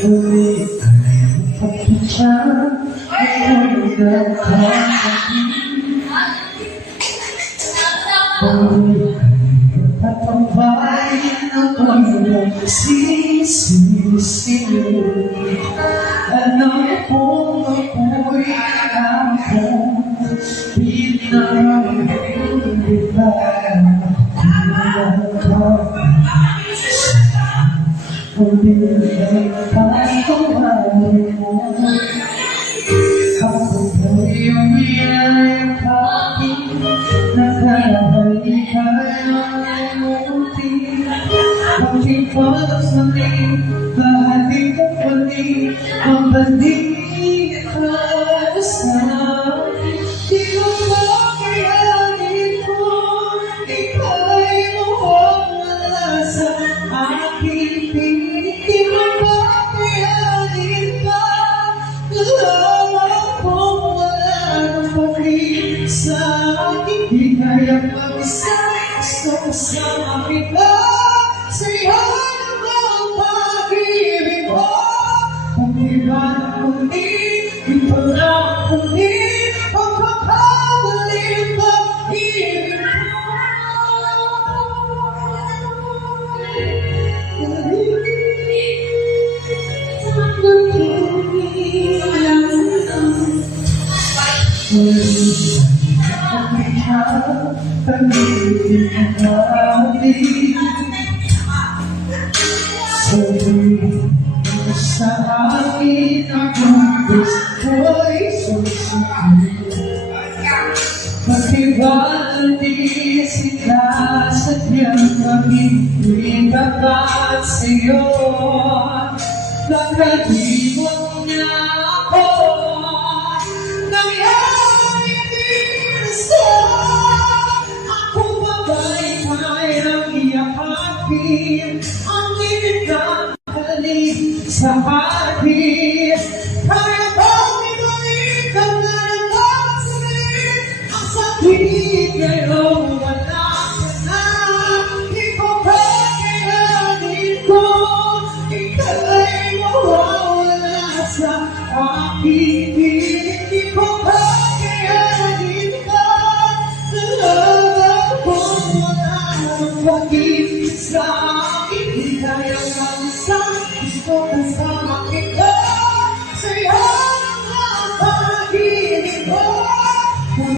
Ulit ay pagkita ako nagkakapit. Ulit ay tatambay ako nagsisisiyo. Alam kong ako'y akong pinag-ibig. Pumili tayo mo. Ako ba'y umiyay kapit? Nagbabalik ay umuti. Bakit pagsalit? Bahati ka pali? Ang balik ka sa akin. Di ko makayanin ko. Ika'y mawawala sa aking piling. Di ko makayanin pa. Nalaman kong wala nang pag-ibig sa akin. Di kaya mag-isa. Gusto ko sa kita. Sa'yo naman pag-ibig mo. Kung iba na muli, ito na muli. Pagkakabalik pag-ibig mo. Sa akin akong gusto'y susunod. Pag-iwanan di sila sadyang magiging tapat sa'yo. Nakalimutan niya ako. Nangyari din sa ako babay kay nang iyakapin ang initang halik sa akin.